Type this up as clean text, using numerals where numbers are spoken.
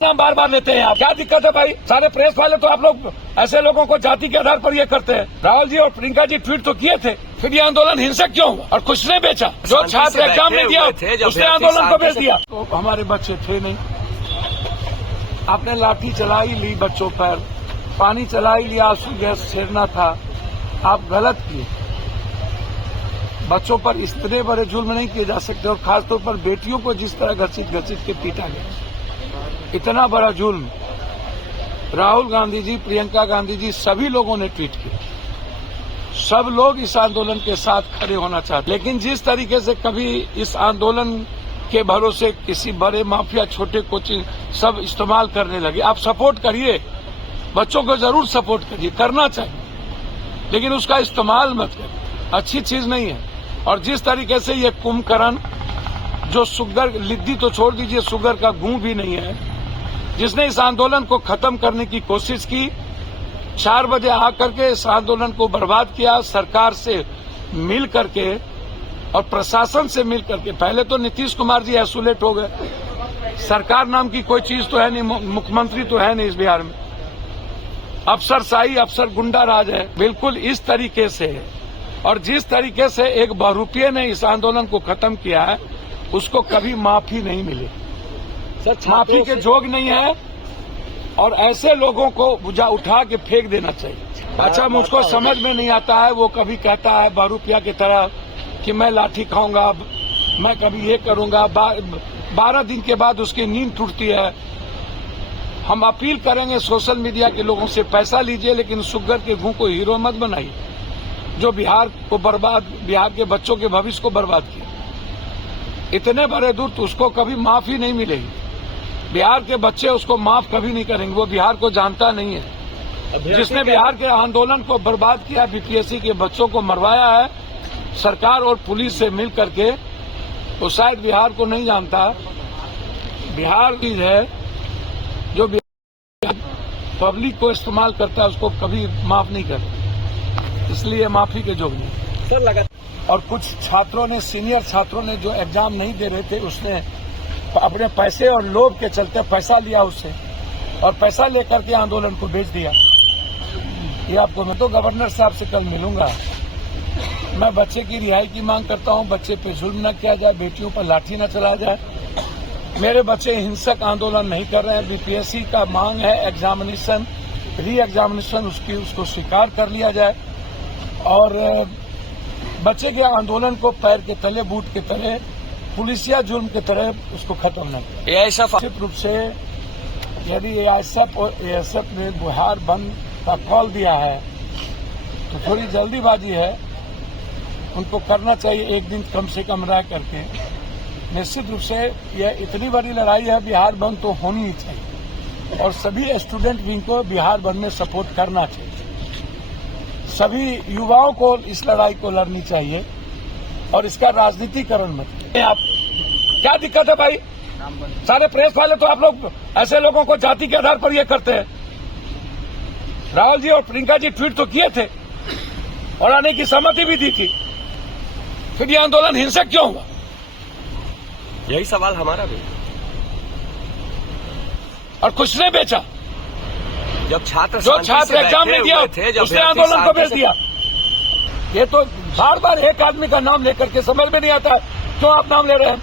नाम बार बार लेते हैं आप, क्या दिक्कत है भाई? सारे प्रेस वाले तो आप लोग ऐसे लोगों को जाति के आधार पर ये करते हैं। राहुल जी और प्रियंका जी ट्वीट तो किए थे, फिर ये आंदोलन हिंसक क्यों हुआ? और कुछ ने बेचा, जो छात्र एग्जाम में दिया उसने आंदोलन को बेच दिया। तो हमारे बच्चे थे नहीं, आपने लाठी चला ही ली बच्चों पर, पानी चला ही लिया, आंसू गैस छेड़ना था, आप गलत किए। बच्चों पर इतने बड़े जुल्म नहीं किए जा सकते, और खासतौर पर बेटियों को जिस तरह घसीट के पीटा गया, इतना बड़ा जुल्म राहुल गांधी जी, प्रियंका गांधी जी, सभी लोगों ने ट्वीट किया। सब लोग इस आंदोलन के साथ खड़े होना चाहते, लेकिन जिस तरीके से कभी इस आंदोलन के भरोसे किसी बड़े माफिया छोटे कोचिंग सब इस्तेमाल करने लगे। आप सपोर्ट करिए, बच्चों को जरूर सपोर्ट करिए, करना चाहिए, लेकिन उसका इस्तेमाल मत करिए, अच्छी चीज नहीं है। और जिस तरीके से ये कुंभकर्ण, जो सुगर लिद्दी तो छोड़ दीजिए, सुगर का गूं भी नहीं है, जिसने इस आंदोलन को खत्म करने की कोशिश की, 4 बजे आकर के इस आंदोलन को बर्बाद किया, सरकार से मिल करके और प्रशासन से मिल करके। पहले तो नीतीश कुमार जी आइसोलेट हो गए, सरकार नाम की कोई चीज तो है नहीं, मुख्यमंत्री तो है नहीं इस बिहार में, अफसरशाही, अफसर गुंडा राज है, बिल्कुल इस तरीके से। और जिस तरीके से एक बहुरूपीय ने इस आंदोलन को खत्म किया है, उसको कभी माफी नहीं मिली, माफी के जोग नहीं है, और ऐसे लोगों को उठा के फेंक देना चाहिए। अच्छा, मुझको समझ में नहीं आता है, वो कभी कहता है बहुरूपिया की तरह कि मैं लाठी खाऊंगा, मैं कभी ये करूंगा, 12 दिन के बाद उसकी नींद टूटती है। हम अपील करेंगे सोशल मीडिया के लोगों से, पैसा लीजिए लेकिन शुगर के गूं को हीरो मत बनाइए, जो बिहार को बर्बाद, बिहार के बच्चों के भविष्य को बर्बाद किया। इतने बड़े दूर तो उसको कभी माफी नहीं मिलेगी, बिहार के बच्चे उसको माफ कभी नहीं करेंगे, वो बिहार को जानता नहीं है। जिसने बिहार के आंदोलन को बर्बाद किया, बीपीएससी के बच्चों को मरवाया है सरकार और पुलिस से मिल करके, वो शायद बिहार को नहीं जानता। बिहार चीज है जो पब्लिक को इस्तेमाल करता है, उसको कभी माफ नहीं करता, इसलिए माफी के जोग नहीं। और कुछ छात्रों ने, सीनियर छात्रों ने जो एग्जाम नहीं दे रहे थे, उसने अपने पैसे और लोभ के चलते पैसा लिया उससे, और पैसा लेकर के आंदोलन को बेच दिया। ये आपको, मैं तो गवर्नर साहब से कल मिलूंगा, मैं बच्चे की रिहाई की मांग करता हूं, बच्चे पे जुल्म न किया जाए, बेटियों पर लाठी न चलाया जाए। मेरे बच्चे हिंसक आंदोलन नहीं कर रहे हैं, बीपीएससी का मांग है एग्जामिनेशन, री एग्जामिनेशन उसको स्वीकार कर लिया जाए, और बच्चे के आंदोलन को पैर के तले, बूट के तले, पुलिसिया जुल्म की तरह उसको खत्म न किया। निश्चित रूप से यदि एआईएसएफ और एएसएफ ने बिहार बंद का कॉल दिया है तो थोड़ी जल्दीबाजी है, उनको करना चाहिए एक दिन कम से कम रह करके। निश्चित रूप से यह इतनी बड़ी लड़ाई है, बिहार बंद तो होनी ही चाहिए, और सभी स्टूडेंट विंग को बिहार बंद में सपोर्ट करना चाहिए। सभी युवाओं को इस लड़ाई को लड़नी चाहिए, और इसका राजनीतिकरण मत। आप, क्या दिक्कत है भाई? सारे प्रेस वाले तो आप लोग ऐसे लोगों को जाति के आधार पर ये करते हैं। राहुल जी और प्रियंका जी ट्वीट तो किए थे और आने की सहमति भी दी थी, फिर ये आंदोलन हिंसक क्यों हुआ? यही सवाल हमारा भी। और कुछ ने बेचा, जो छात्र एग्जाम में दिया उसने आंदोलन को बेच दिया। ये तो बार बार एक आदमी का नाम लेकर के समझ में नहीं आता क्यों आप नाम ले रहे हैं।